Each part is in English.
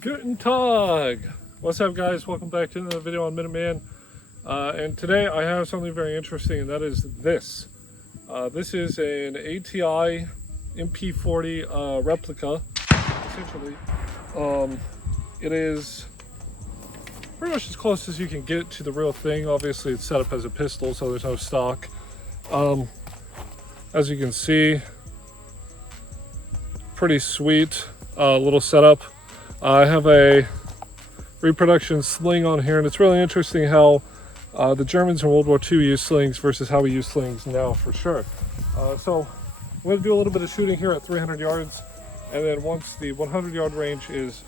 Guten Tag! What's up, guys? Welcome back to another video on Minuteman. And today I have something very interesting, and that is this. This is an ATI MP40 replica, essentially. It is pretty much as close as you can get to the real thing. Obviously, it's set up as a pistol, so there's no stock. As you can see, pretty sweet little setup. I have a reproduction sling on here, and it's really interesting how the Germans in World War II used slings versus how we use slings now, for sure. So I'm going to do a little bit of shooting here at 300 yards, and then once the 100-yard range is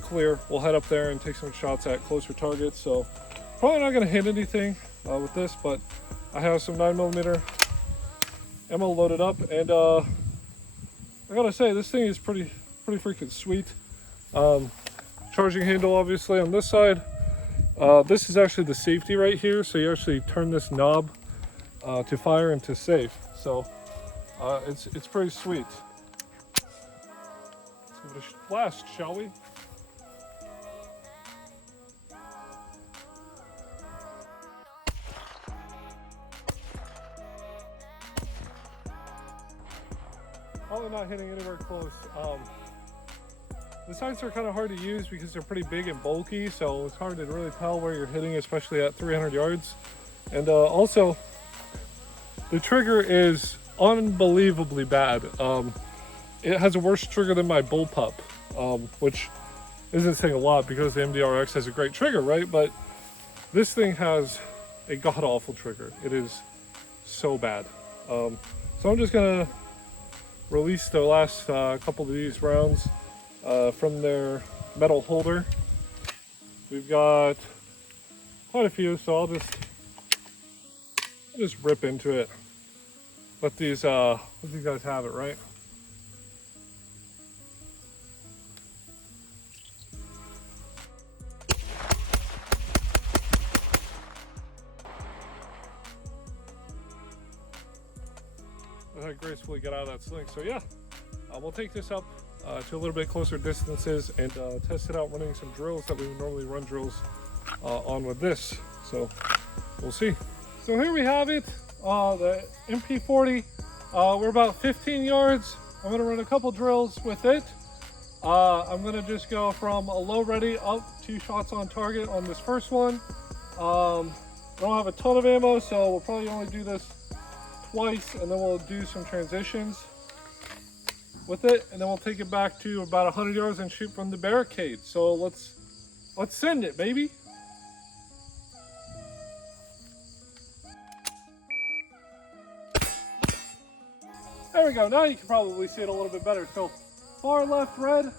clear, we'll head up there and take some shots at closer targets. So probably not going to hit anything with this, but I have some 9mm ammo loaded up, and I gotta say, this thing is pretty freaking sweet. Charging handle obviously on this side. This is actually the safety right here, so you actually turn this knob to fire and to safe. So it's pretty sweet. Let's give it a blast, shall we? Probably not hitting anywhere close. The sights are kind of hard to use because they're pretty big and bulky, so it's hard to really tell where you're hitting, especially at 300 yards. And also, the trigger is unbelievably bad. It has a worse trigger than my bullpup, which isn't saying a lot because the MDRX has a great trigger, right? But this thing has a god-awful trigger. It is so bad. So I'm just gonna release the last couple of these rounds from their metal holder. We've got quite a few, so I'll just rip into it. Let these guys have it, right? I gracefully get out of that sling. So yeah, we'll take this up to a little bit closer distances and test it out running some drills that we would normally run drills on with this. So we'll see. So here we have it, the MP40. We're about 15 yards. I'm gonna run a couple drills with it. I'm gonna just go from a low ready up 2 shots on target on this first one. I don't have a ton of ammo, so we'll probably only do this twice, and then we'll do some transitions with it, and then we'll take it back to about 100 yards and shoot from the barricade. So let's send it, baby. There we go. Now you can probably see it a little bit better. So far left red,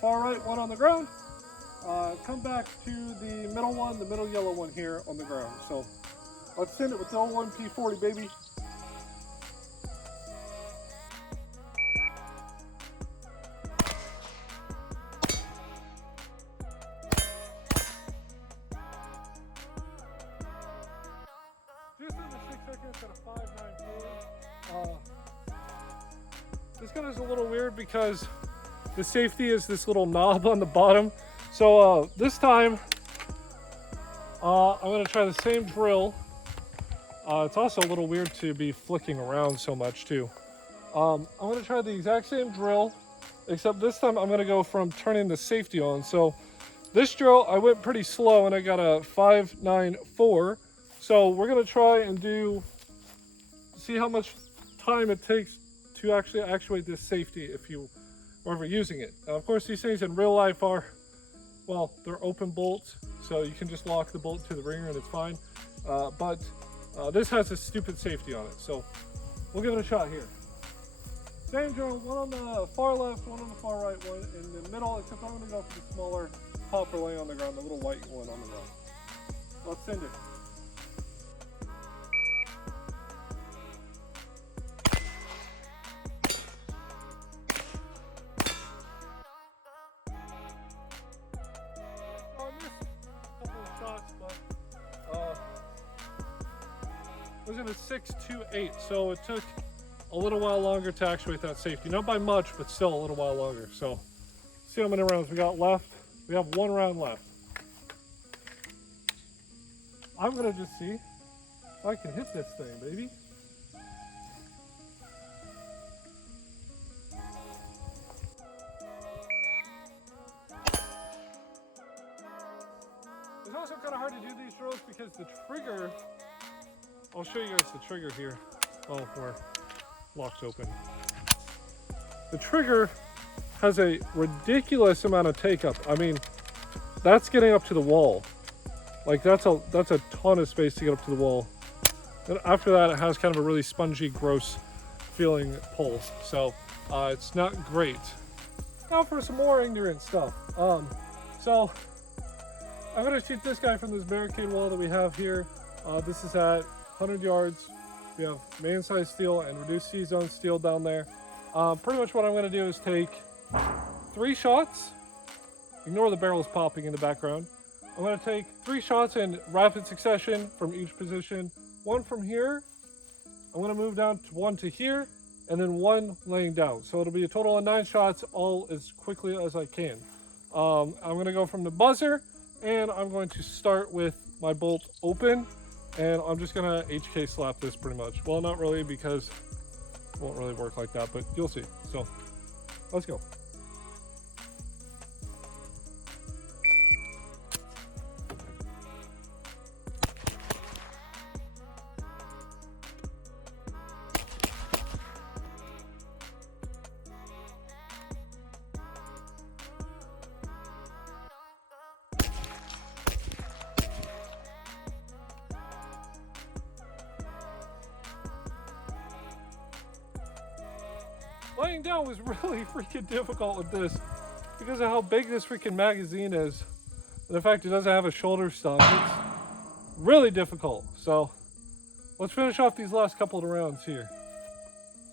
far right one on the ground. Come back to the middle one, the middle yellow one here on the ground. So let's send it with the old MP40, baby. Just under 6 seconds at a 5.94. This gun is a little weird because the safety is this little knob on the bottom. So this time, I'm gonna try the same drill. It's also a little weird to be flicking around so much too. I'm gonna try the exact same drill, except this time I'm gonna go from turning the safety on. So this drill, I went pretty slow and I got a 5.94. So we're gonna try and see how much time it takes to actually actuate this safety if you are ever using it. Now, of course, these things in real life are, well, they're open bolts, so you can just lock the bolt to the ringer and it's fine. But this has a stupid safety on it, so we'll give it a shot here. Same drill, one on the far left, one on the far right, one in the middle, except I'm gonna go for the smaller popper laying on the ground, the little white one on the ground. Let's send it. Was in a 6.28, so it took a little while longer to actuate that safety. Not by much, but still a little while longer. So see how many rounds we got left. We have 1 round left. I'm gonna just see if I can hit this thing, baby. It's also kind of hard to do these drills because the trigger, I'll show you guys the trigger here. Oh, where lock's open. The trigger has a ridiculous amount of take up. I mean, that's getting up to the wall. Like that's a ton of space to get up to the wall. And after that, it has kind of a really spongy, gross feeling pull. So it's not great. Now for some more ignorant stuff. So I'm gonna shoot this guy from this barricade wall that we have here. This is at 100 yards. We have main size steel and reduced C-zone steel down there. Pretty much what I'm gonna do is take 3 shots. Ignore the barrels popping in the background. I'm gonna take 3 shots in rapid succession from each position. 1 from here. I'm gonna move down to 1 to here, and then 1 laying down. So it'll be a total of 9 shots, all as quickly as I can. I'm gonna go from the buzzer, and I'm going to start with my bolt open, and I'm just gonna HK slap this pretty much. Well, not really, because it won't really work like that, but you'll see. So let's go. Laying down was really freaking difficult with this because of how big this freaking magazine is. And the fact it doesn't have a shoulder stock. It's really difficult. So let's finish off these last couple of rounds here.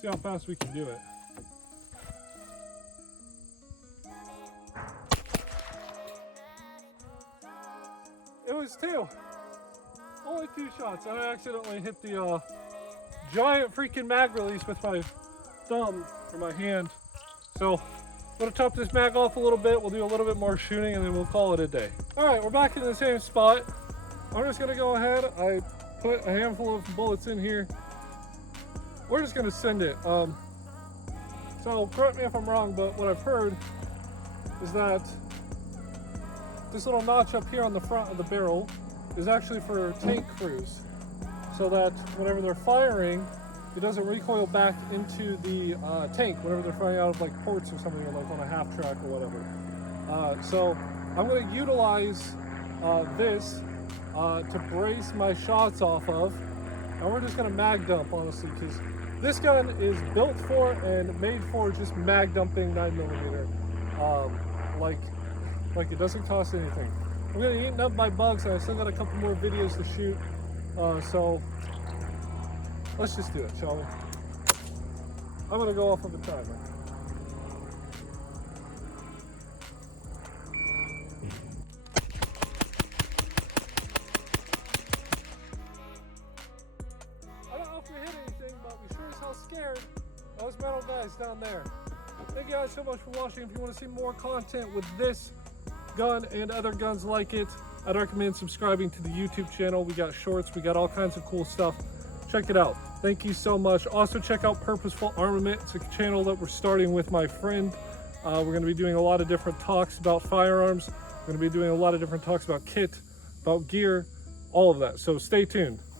See how fast we can do it. It was 2. Only 2 shots, and I accidentally hit the giant freaking mag release with my thumb or my hand. So I'm gonna top this mag off a little bit. We'll do a little bit more shooting, and then we'll call it a day. All right, we're back in the same spot. I'm just gonna go ahead. I put a handful of bullets in here. We're just gonna send it. So correct me if I'm wrong, but what I've heard is that this little notch up here on the front of the barrel is actually for tank crews, so that whenever they're firing, it doesn't recoil back into the tank whenever they're firing out of like ports or something, like on a half track or whatever. So I'm going to utilize this to brace my shots off of, and we're just going to mag dump, honestly, because this gun is built for and made for just mag dumping 9mm. Like it doesn't cost anything. I'm going to be eaten up by bugs, and I still got a couple more videos to shoot, so let's just do it, shall we? I'm gonna go off of a timer. I don't know if we hit anything, but we sure as hell scared those metal guys down there. Thank you guys so much for watching. If you want to see more content with this gun and other guns like it, I'd recommend subscribing to the YouTube channel. We got shorts, we got all kinds of cool stuff. Check it out. Thank you so much. Also check out Purposeful Armament. It's a channel that we're starting with my friend. We're going to be doing a lot of different talks about firearms. We're going to be doing a lot of different talks about kit, about gear, all of that. So stay tuned.